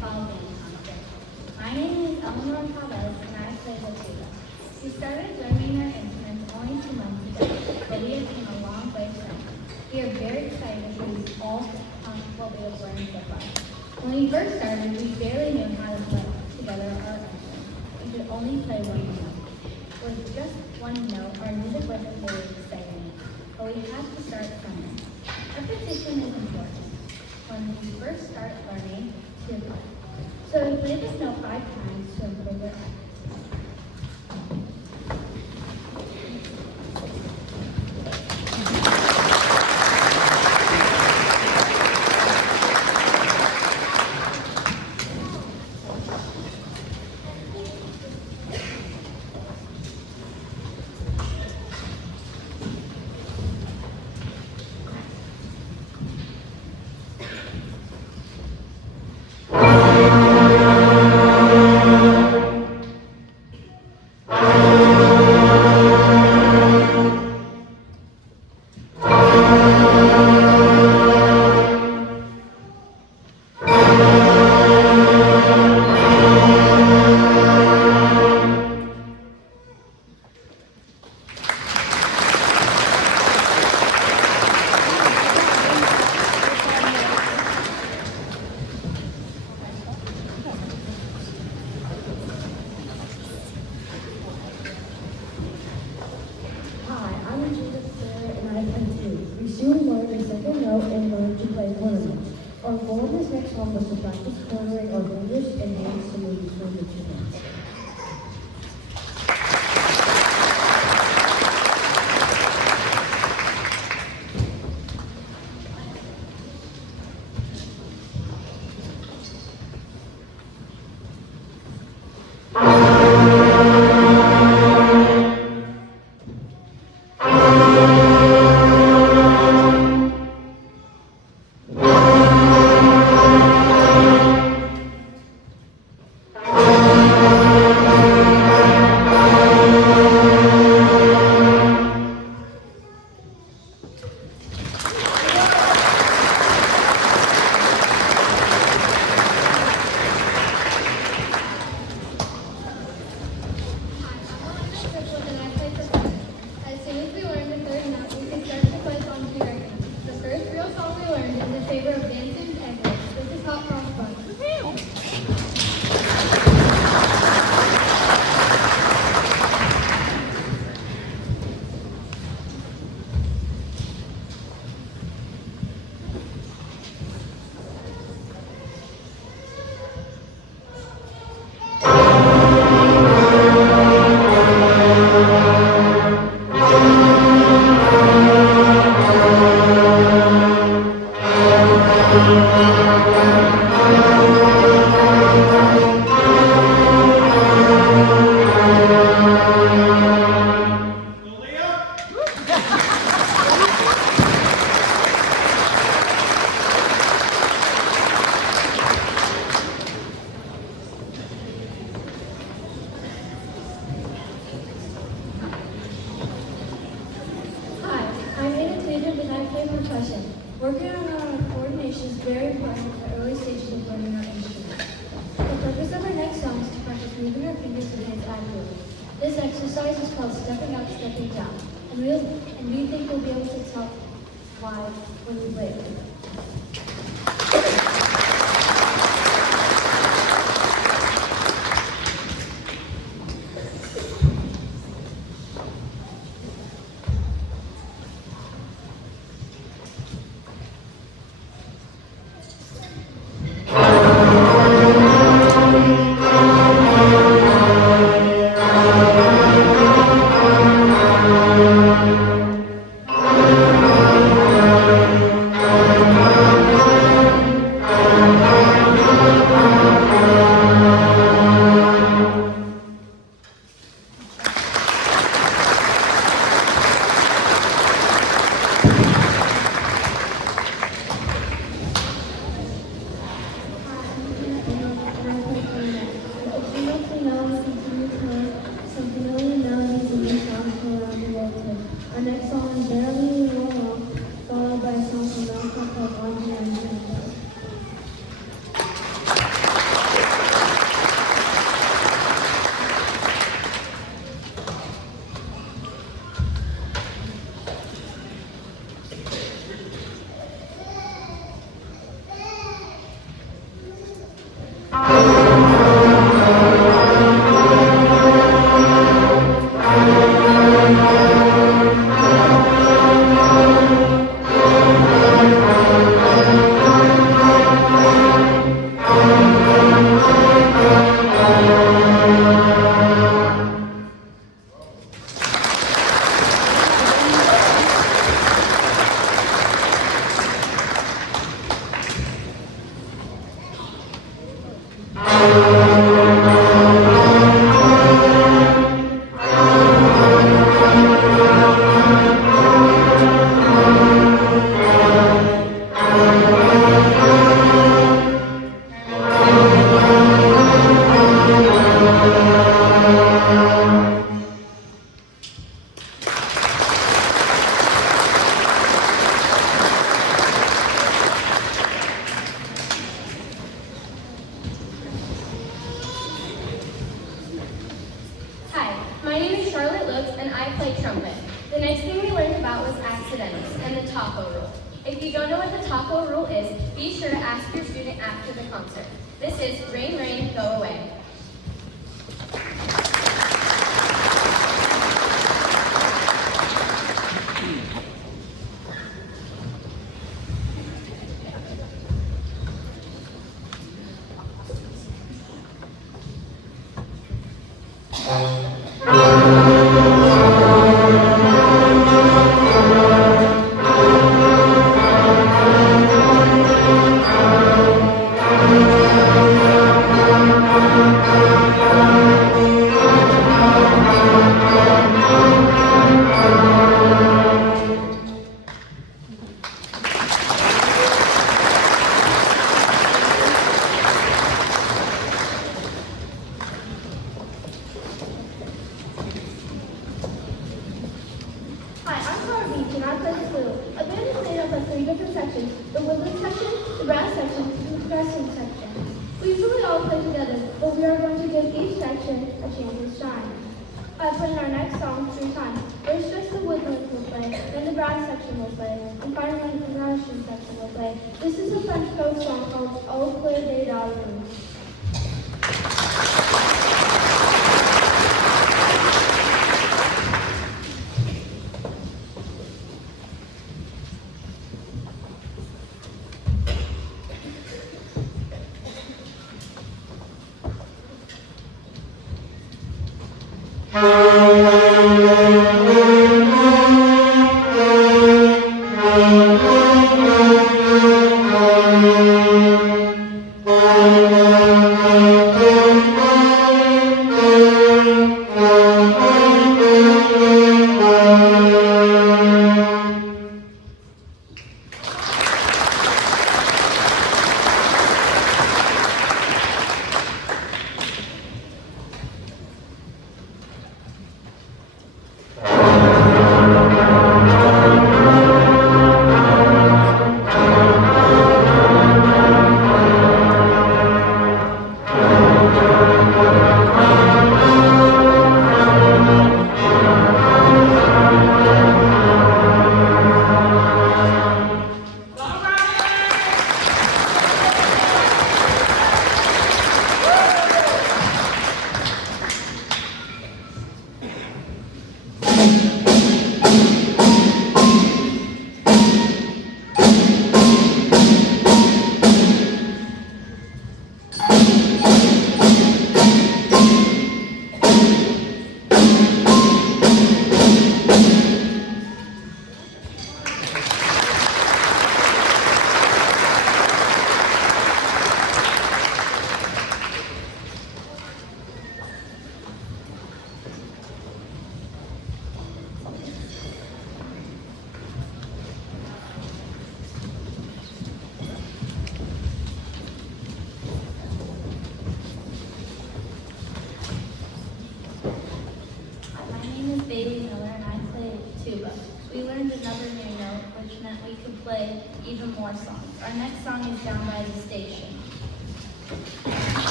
baseball band concert. My name is Nicolas Propes and I play the tuba. We started learning our instruments only 2 months ago, but we have come a long way since. We are very excited to use all what we have learned so far. When we first started, we barely knew how to put together our instruments. We could only play one note. With just one note, our music wasn't very exciting, but we had to start somewhere. Repetition is important when we first start learning to play. So we played this note 5 times to improve our accuracy.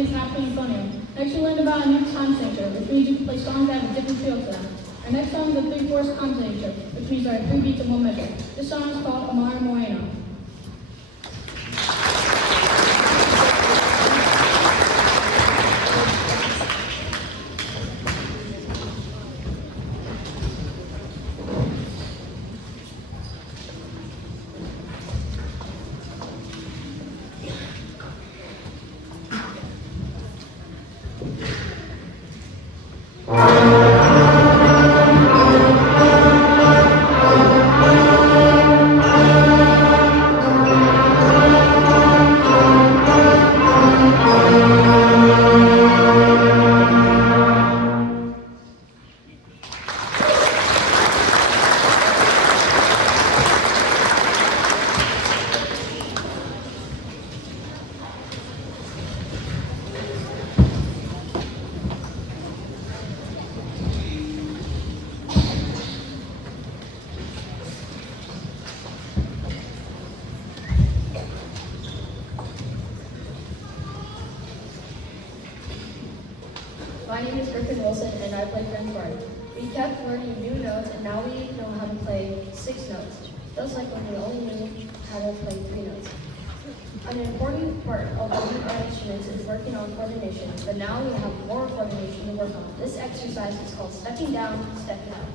playing is half euphonium. Next, you learned about a next time signature, which means you can play songs that have a different feel to them. Our next song is a 3/4 time signature, which means there are 3 beats in 1 measure. This song is called Amar Moreno. My name is and I play French horn. We kept learning new notes and now we know how to play 6 notes, just like when we only knew how to play 3 notes. An important part of learning our instruments is working on coordination, but now we have more coordination to work on. This exercise is called stepping down, stepping out.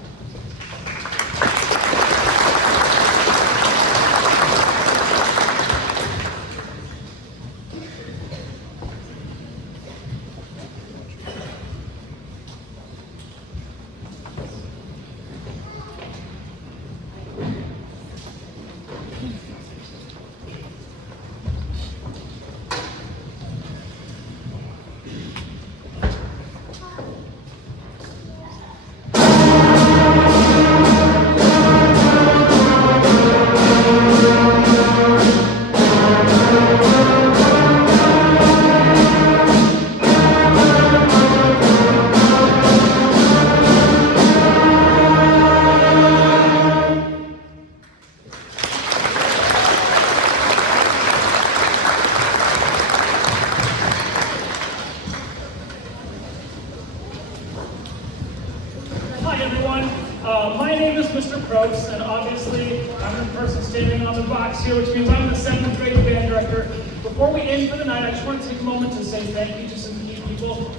My name is Mr. Propes, and obviously I'm the person standing on the box here, which means I'm the 7th grade band director. Before we end for the night, I just want to take a moment to say thank you to some key people.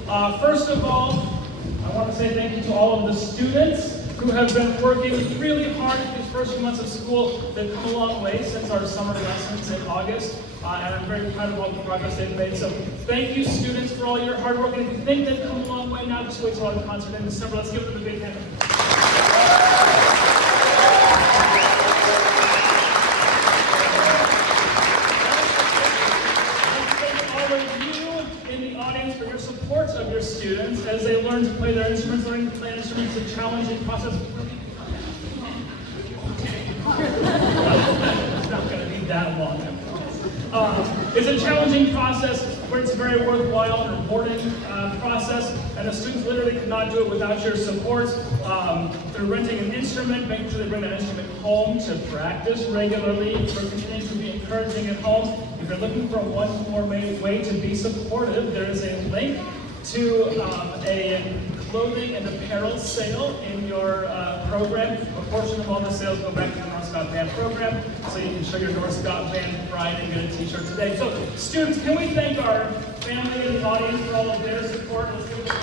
First of all, I want to say thank you to all of the students who have been working really hard these first few months of school. They've come a long way since our summer lessons in August, and I'm very proud of all the progress they've made. So thank you, students, for all your hard work. And if you think they've come a long way now, just wait till our concert in December. Let's give them a big hand. For your support of your students as they learn to play their instruments. Learning to play instruments is a challenging process. It's not going to be that long. It's a challenging process, but it's a very worthwhile and rewarding process, and the students literally cannot do it without your support. Through renting an instrument, making sure they bring that instrument home to practice regularly, for continuing to be encouraging at home. If you're looking for one more way to be supportive, there is a link to a clothing and apparel sale in your program. A portion of all the sales go back to the North Scott Band program, so you can show your North Scott Band pride and get a t-shirt today. So, students, can we thank our family and the audience for all of their support? Let's give it a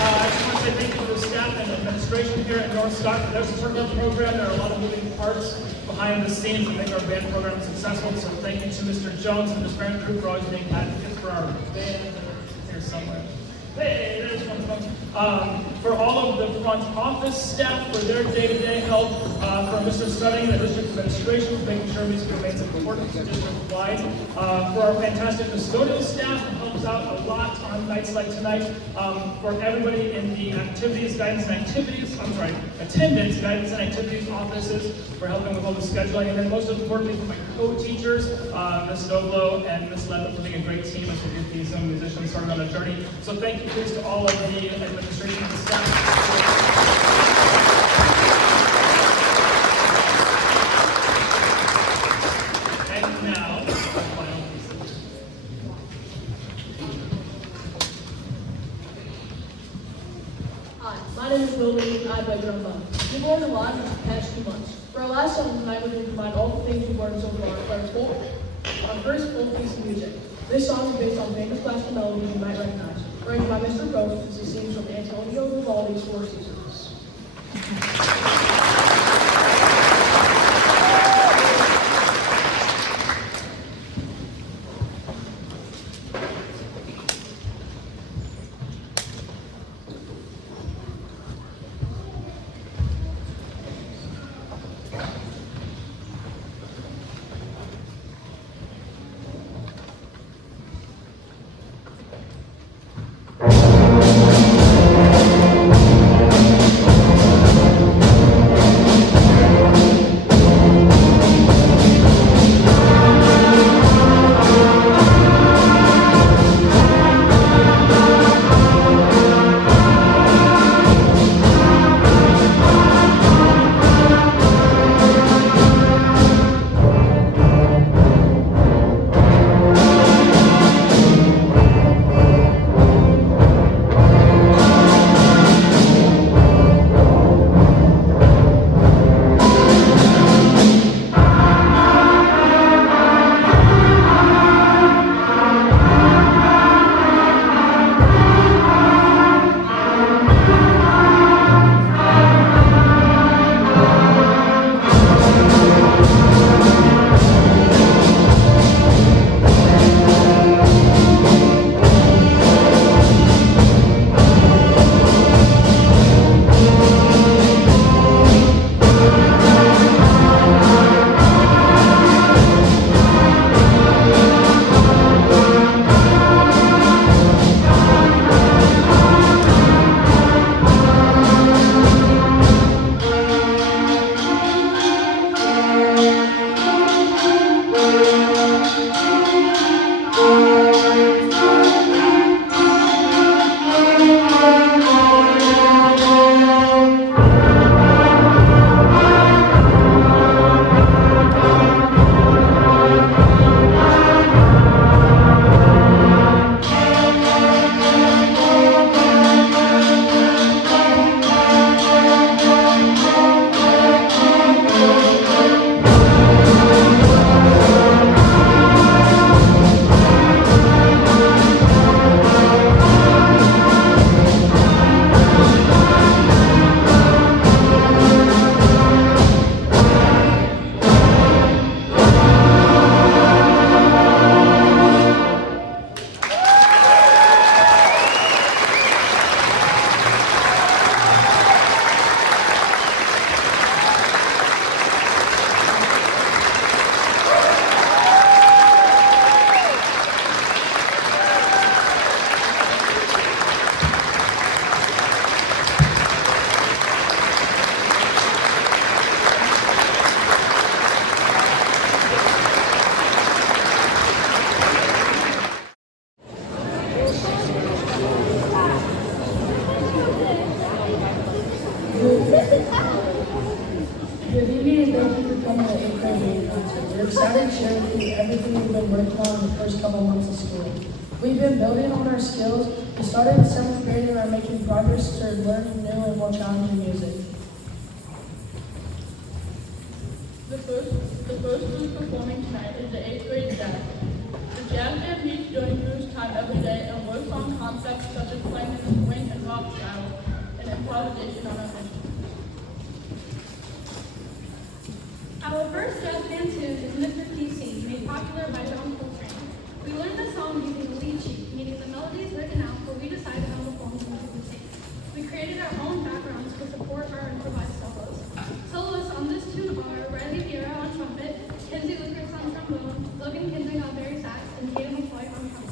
I just want to say thank you to the staff and administration here at North Scott for their support of our program. There are a lot of moving parts behind the scenes that make our band program successful. So thank you to Mr. Jones and the parent crew for always being advocates for our band. Here somewhere. Hey, there's one. For all of the front office staff for their day-to-day help, for Mr. Studding and the district administration for making sure music remains important district-wide, for our fantastic custodial staff who helps out a lot on nights like tonight, for everybody in the attendance, guidance, and activities offices for helping with all the scheduling, and then most importantly for my co-teachers, Ms. Knobloch and Ms. Levitt, for being a great team as we get these young musicians started on a journey. So thank you please to all of the administration and the staff. and I play trombone. We've learned a lot in the past 2 months. For our last song tonight, we're going to combine all the things we've learned so far for our first full piece of music. This song is based on famous classical melodies you might recognize. Written by Mr. Propes, this is scenes from Antonio Vivaldi's Four Seasons. Good evening and thank you for coming to 8th grade band concert. We're excited to share with you everything we've been working on in the first couple months of school. We've been building on our skills. We started in 7th grade and are making progress toward learning new and more challenging music. The first group performing tonight is the 8th grade jazz. The jazz band meets during cruise time every day and works on concepts such as playing in the swing and rock style and improvisation on our instruments. Our first jazz band tune is Mr. PC, made popular by Coltrane. We learned the song using the lead sheet, meaning the melody is written out, but we decided on the forms and we would take. We created our own backgrounds to support our improvised solos. Soloists on this tune are Riley Vieira on trumpet, Kenzie Lucas on trombone, Logan Kinsing on bass sax, and Tatum McCoy on trombone.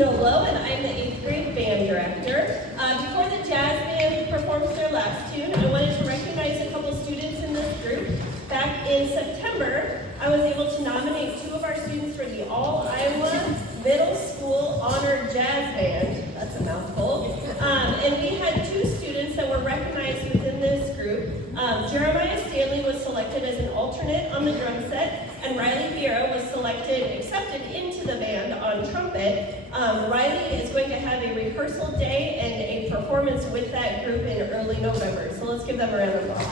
Knobloch, and I'm the 8th grade band director. Before the jazz band performs their last tune, I wanted to recognize a couple students in this group. Back in September, I was able to nominate 2 of our students for the All-Iowa Middle School Honor Jazz Band. That's a mouthful. And we had 2 students that were recognized within this group. Jeremiah Stanley was selected as an alternate on the drum set, and Riley Vieira was accepted into the band on trumpet. Riley is going to have a rehearsal day and a performance with that group in early November. So let's give them a round of applause.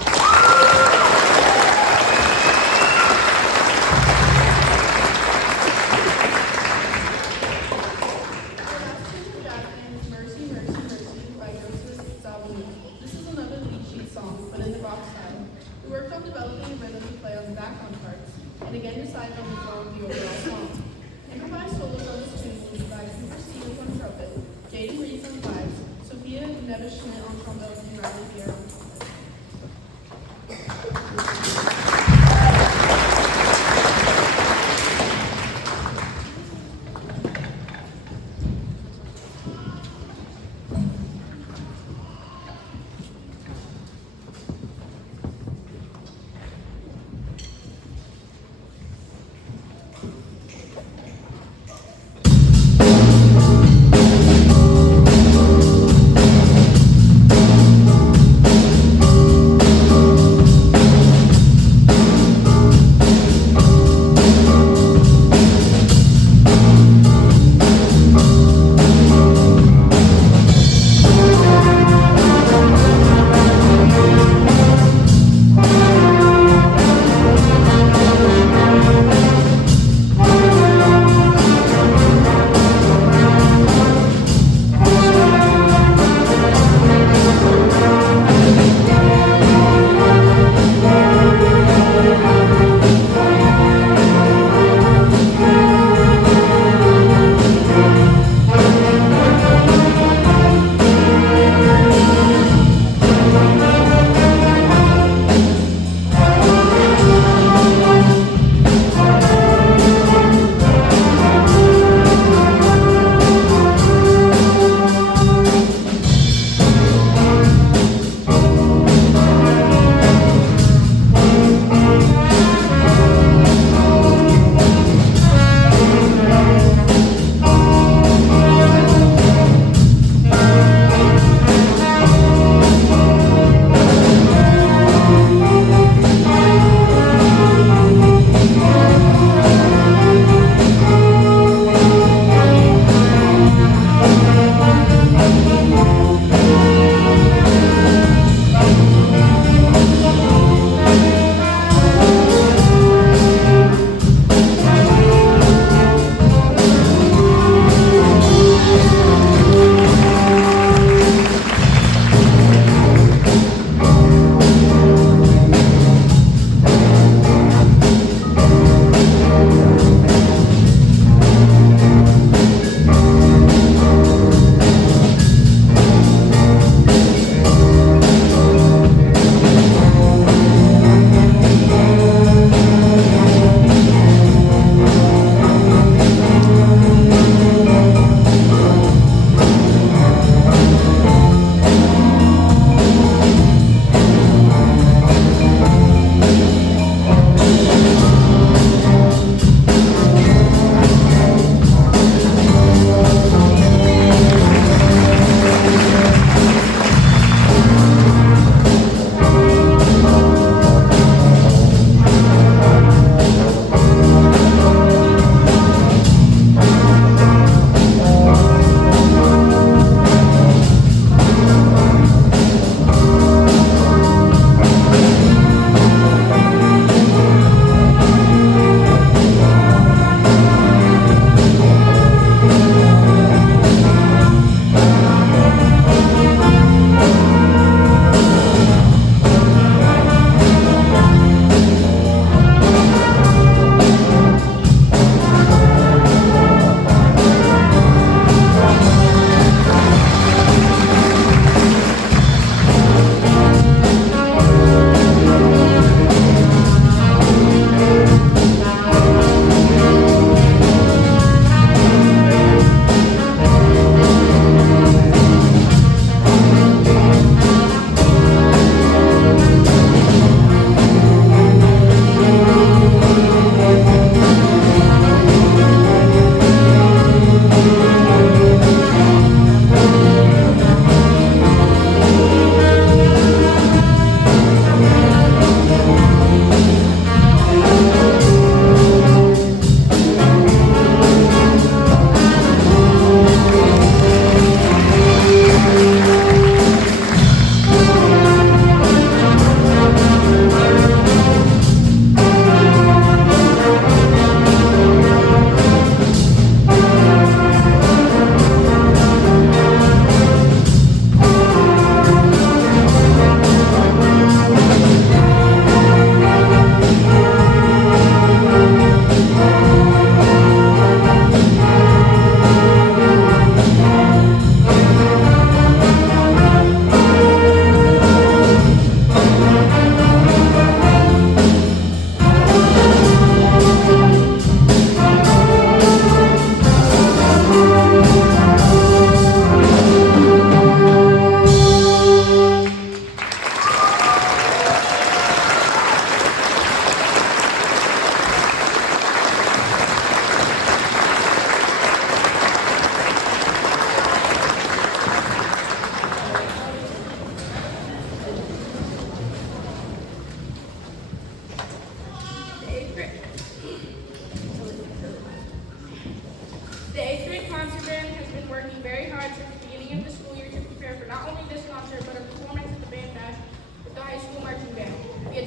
By Josef Zawinul. This is another lead sheet song, but in the rock style. We worked on developing a rhythm to play on the background parts, and again decided on the flow of the overall song. Improvised solos on this tune will be by Cooper Stevens on trumpet, Jaden Reeves on vibes, Sophia Neves-Schmidt on trombone, and Riley Vieira on trumpet.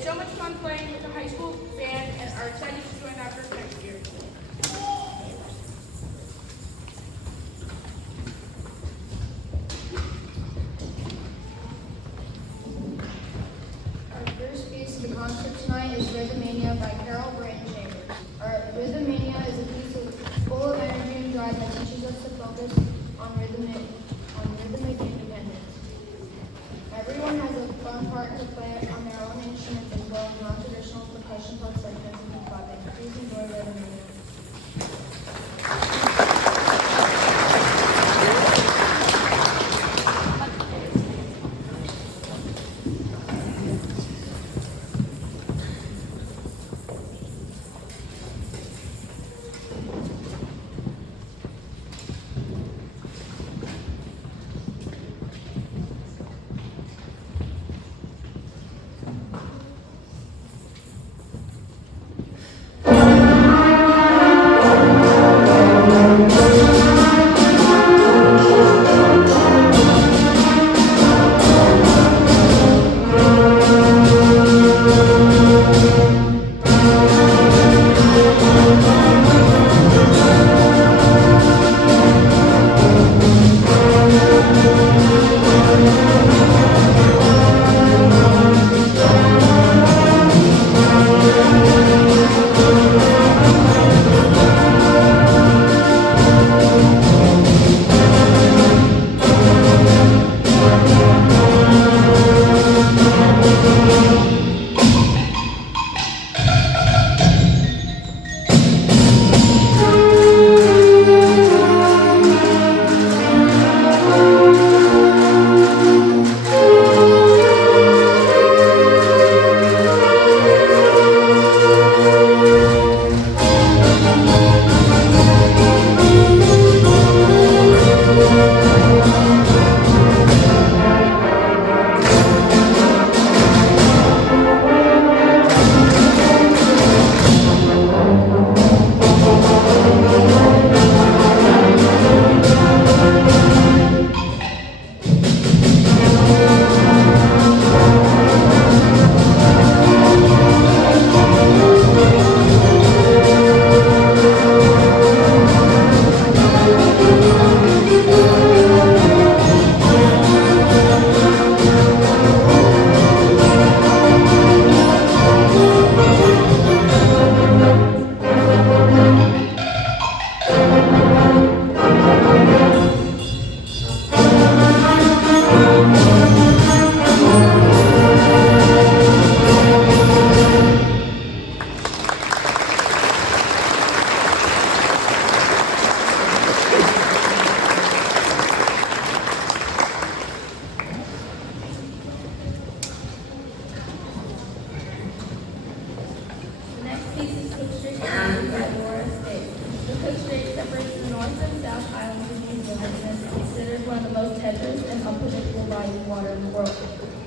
had so much fun playing with the high school band and are excited to join our group next year. Our first piece of the concert tonight is Rhythmania by Brittin. Our Rhythmania is a piece full of energy and drive that teaches us to focus on rhythmic independence. Everyone has a fun part to play on their own instruments as well as non-traditional percussion parts like fencing and clapping. Please enjoy Rhythmania.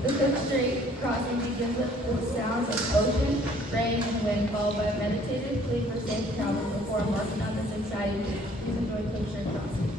The Cook Strait crossing begins with sounds of ocean, rain, and wind, followed by a meditative plea for safe travel before embarking on this exciting journey. Please enjoy Cook Strait crossing.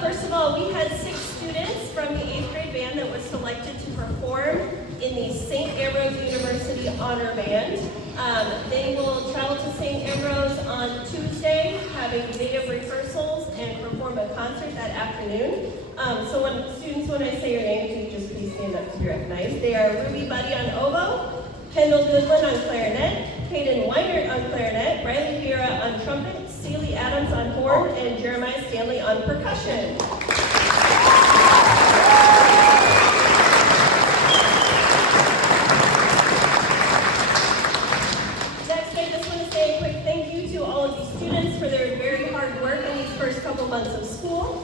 First of all, we had 6 students from the 8th grade band that was selected to perform in the St. Ambrose University Honor Band. They will travel to St. Ambrose on Tuesday, having day of rehearsals and perform a concert that afternoon. So when I say your name, just please stand up to be recognized. They are Ruby Buddy on oboe, Kendall Goodwin on clarinet, Hayden Weinert on clarinet, Riley Vera on trumpet, Celie Adams on horn, and Jeremiah Stanley on percussion. Next, I just want to say a quick thank you to all of these students for their very hard work in these first couple months of school.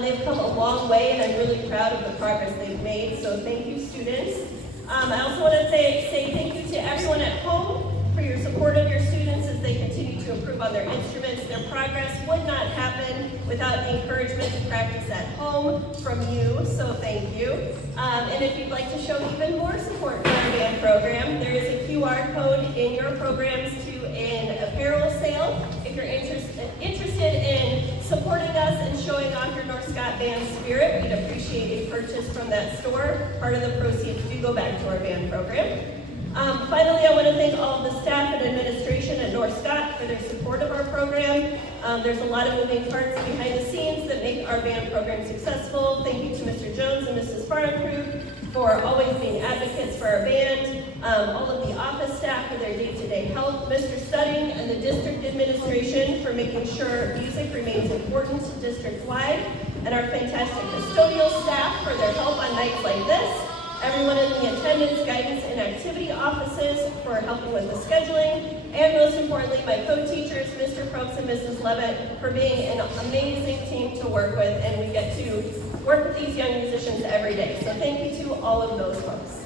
They've come a long way, and I'm really proud of the progress they've made, so thank you, students. I also want to say thank you to everyone at home for your support of your students as they continue to improve on their instruments. Their progress would not happen without the encouragement to practice at home from you, so thank you. And if you'd like to show even more support for our band program, there is a QR code in your programs to an apparel sale. If you're interested in supporting us and showing off your North Scott band spirit, we'd appreciate a purchase from that store. Part of the proceeds do go back to our band program. Finally, I want to thank all of the staff and administration at North Scott for their support of our program. There's a lot of moving parts behind the scenes that make our band program successful. Thank you to Mr. Jones and Mrs. Farnkrug for always being advocates for our band, all of the office staff for their day-to-day help, Mr. Studding and the district administration for making sure music remains important district-wide, and our fantastic custodial staff for their help on nights like this. Everyone in the attendance, guidance, and activity offices for helping with the scheduling, and most importantly, my co-teachers, Mr. Propes and Mrs. Levitt, for being an amazing team to work with, and we get to work with these young musicians every day. So thank you to all of those folks.